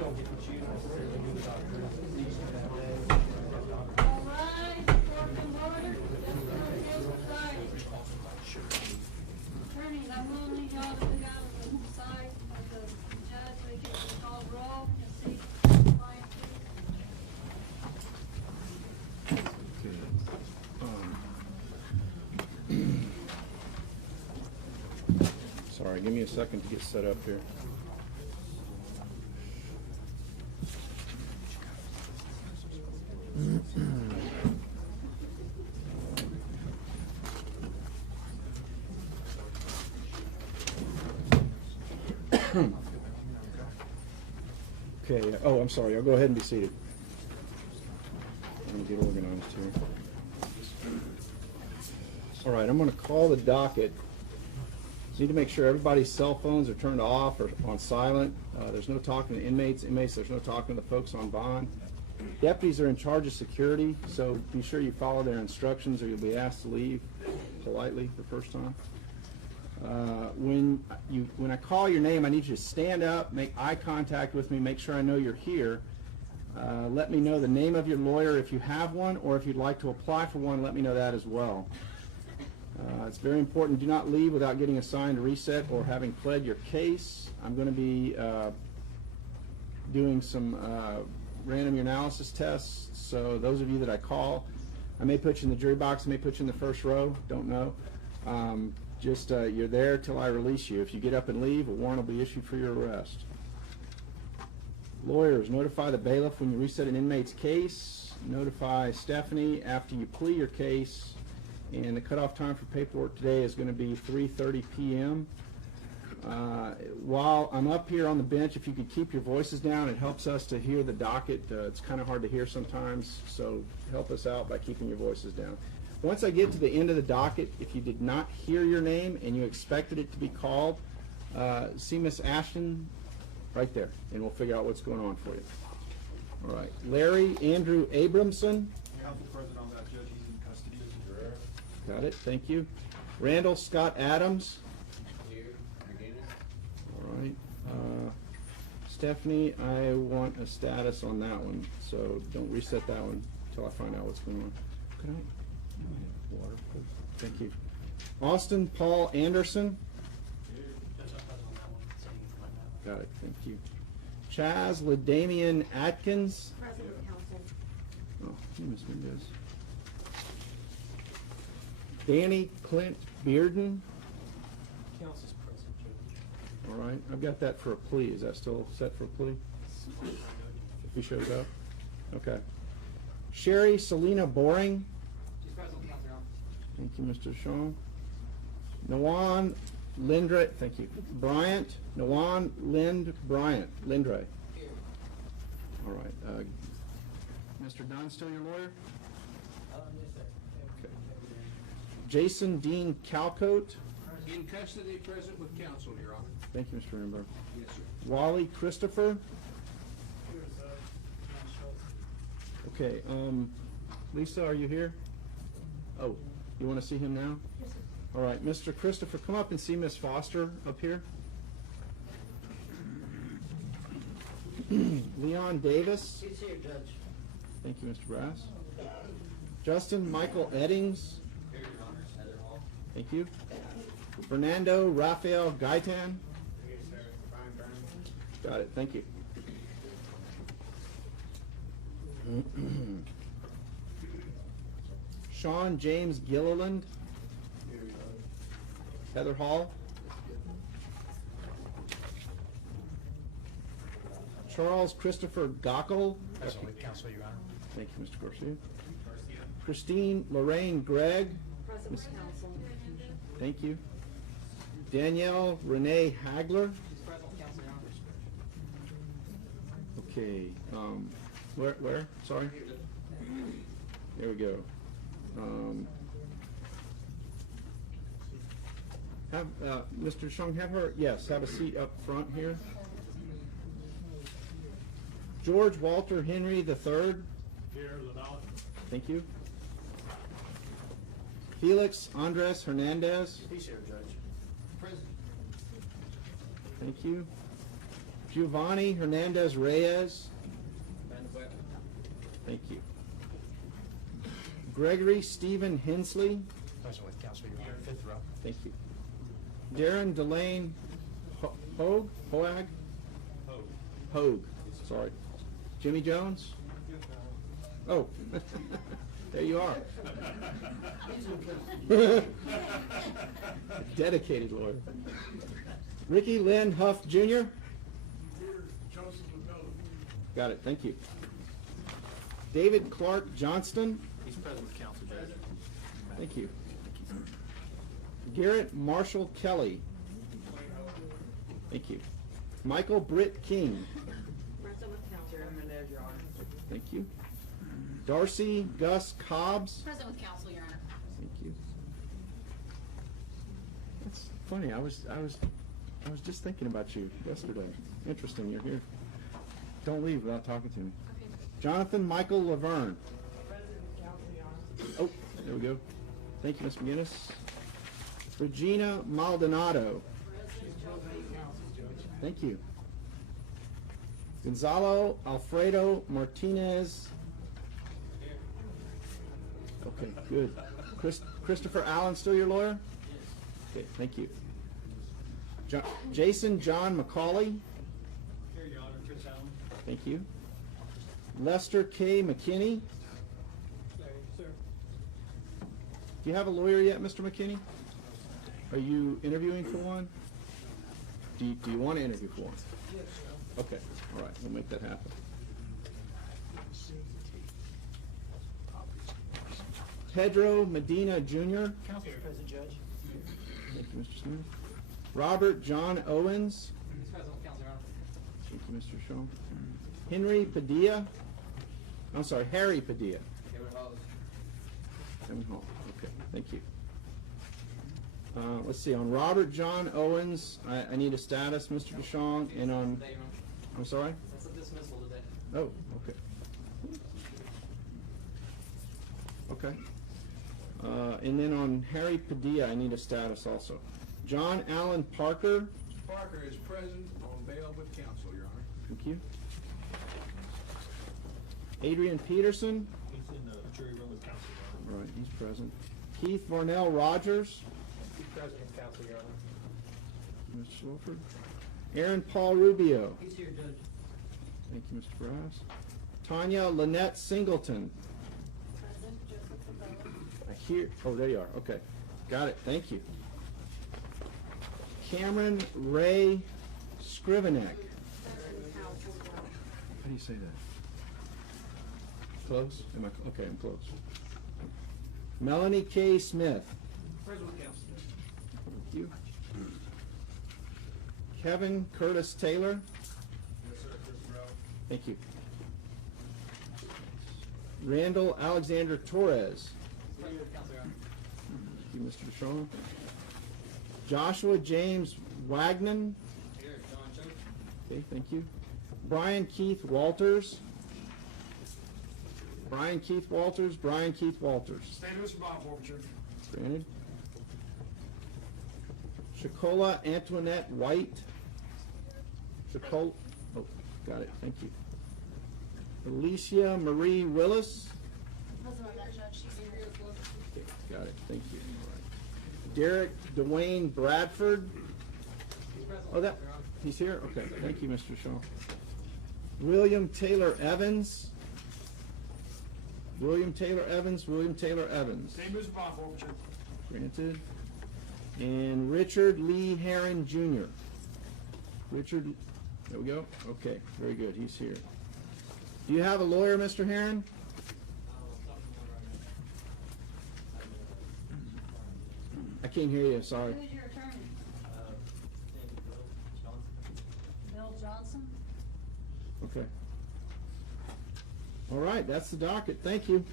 don't get to choose necessarily who the doctor is. Each that day. All right, court in order. This is our case society. Attorneys, I'm going to need y'all to look out on the side of the judge so he can call roll and see client, please. Sorry, give me a second to get set up here. Okay, oh, I'm sorry. I'll go ahead and be seated. Let me get organized here. All right, I'm going to call the docket. Need to make sure everybody's cell phones are turned off or on silent. There's no talking to inmates. Inmates, there's no talking to the folks on bond. Deputies are in charge of security, so be sure you follow their instructions or you'll be asked to leave politely the first time. When I call your name, I need you to stand up, make eye contact with me, make sure I know you're here. Let me know the name of your lawyer if you have one, or if you'd like to apply for one, let me know that as well. It's very important. Do not leave without getting assigned a reset or having pled your case. I'm going to be doing some random urinalysis tests, so those of you that I call, I may put you in the jury box, I may put you in the first row, don't know. You're there till I release you. If you get up and leave, a warrant will be issued for your arrest. Lawyers, notify the bailiff when you reset an inmate's case. Notify Stephanie after you plea your case. And the cutoff time for paperwork today is going to be 3:30 p.m. While I'm up here on the bench, if you could keep your voices down, it helps us to hear the docket. It's kind of hard to hear sometimes, so help us out by keeping your voices down. Once I get to the end of the docket, if you did not hear your name and you expected it to be called, see Miss Ashton right there, and we'll figure out what's going on for you. All right. Larry Andrew Abramson. Council President, on that judge, he's in custody. Got it. Thank you. Randall Scott Adams. All right. Stephanie, I want a status on that one, so don't reset that one until I find out what's going on. Could I? Water, please. Thank you. Austin Paul Anderson. Got it. Thank you. Chaz LaDamian Atkins. President Council. Oh, Ms. Mendez. Danny Clint Bearden. Council's present, Judge. All right. I've got that for a plea. Is that still set for a plea? If he shows up? Okay. Sherry Selena Boring. She's present, Council. Thank you, Mr. Shaw. Nawan Lindre. Thank you. Bryant. Nawan Lind Bryant. Lindre. All right. Mr. Dunn, still your lawyer? Yes, sir. Okay. Jason Dean Calcote. In custody, present with counsel, Your Honor. Thank you, Mr. Renberg. Yes, sir. Wally Christopher. Okay. Lisa, are you here? Oh, you want to see him now? Yes, sir. All right, Mr. Christopher, come up and see Miss Foster up here. Leon Davis. He's here, Judge. Thank you, Mr. Brass. Justin Michael Eddings. Thank you. Fernando Rafael Gaitan. Got it. Thank you. Sean James Gilliland. Heather Hall. Charles Christopher Gockel. Present with counsel, Your Honor. Thank you, Mr. Garcia. Christine Lorraine Gregg. President with counsel. Thank you. Danielle Renee Hagler. She's present, Council, Your Honor. Okay. Where? Sorry. There we go. Have Mr. Shung, have her. Yes, have a seat up front here. George Walter Henry III. Here, Lavelle. Thank you. Felix Andres Hernandez. He's here, Judge. Present. Thank you. Giovanni Hernandez Reyes. Thank you. Gregory Stephen Hensley. Present with counsel, Your Honor. Fifth row. Thank you. Darren Delane Hoag? Hoag? Hoag. Sorry. Jimmy Jones? Oh, there you are. Dedicated lawyer. Ricky Lynn Huff Jr. Got it, thank you. David Clark Johnston. He's present with counsel, Judge. Thank you. Garrett Marshall Kelly. Thank you. Michael Britt King. Present with counsel. Thank you. Darcy Gus Cobbs. Present with counsel, Your Honor. Thank you. That's funny. I was just thinking about you yesterday. Interesting. You're here. Don't leave without talking to me. Okay. Jonathan Michael Laverne. Oh, there we go. Thank you, Ms. McGinnis. Regina Maldonado. Thank you. Gonzalo Alfredo Martinez. Okay, good. Christopher Allen, still your lawyer? Okay, thank you. Jason John McCauley. Here, Your Honor. Chris Allen. Thank you. Lester K. McKinney. Sir. Do you have a lawyer yet, Mr. McKinney? Are you interviewing for one? Do you want to interview for one? Yes, sir. Okay, all right, we'll make that happen. Pedro Medina Jr. Counsel is present, Judge. Thank you, Mr. Smith. Robert John Owens. He's present with counsel, Your Honor. Thank you, Mr. Shaw. Henry Padilla. I'm sorry, Harry Padilla. Kevin Hall. Okay, thank you. Let's see, on Robert John Owens, I need a status, Mr. DeShong, and on, I'm sorry? That's a dismissal today. Oh, okay. Okay. And then on Harry Padilla, I need a status also. John Allen Parker. Mr. Parker is present on bail with counsel, Your Honor. Thank you. Adrian Peterson. He's in the jury room with counsel, Your Honor. All right, he's present. Keith Varnell Rogers. He's present with counsel, Your Honor. Mr. Wolford. Aaron Paul Rubio. He's here, Judge. Thank you, Mr. Brass. Tanya Lynette Singleton. Present, Joseph Favela. I hear, oh, there you are, okay. Got it, thank you. Cameron Ray Scrivenek. Present with counsel. How do you say that? Close? Am I, okay, I'm close. Melanie K. Smith. Present with counsel. Thank you. Kevin Curtis Taylor. Yes, sir. Fifth row. Thank you. Randall Alexander Torres. Present with counsel, Your Honor. Thank you, Mr. DeShawn. Joshua James Wagnon. Here, John Choate. Okay, thank you. Brian Keith Walters. Brian Keith Walters. Brian Keith Walters. Status of bond forfeiture. Granted. Shakola Antoinette White. Shakola, oh, got it, thank you. Alicia Marie Willis. Present on that, Judge. She's here as well. Okay, got it, thank you. All right. Derek Dwayne Bradford. He's present Oh, with that, counsel, Your Honor. he's here? Okay, thank you, Mr. Shaw. William Taylor Evans. William Taylor Evans, William Taylor Evans. Same as bond forfeiture. Granted. And Richard Lee Herron Jr. Richard, there we go. Okay, very good, he's here. Do you have a lawyer, Mr. Herron? I can't hear you, sorry. Who's your attorney? Bill Johnson? Okay. All right, that's the docket. Thank you.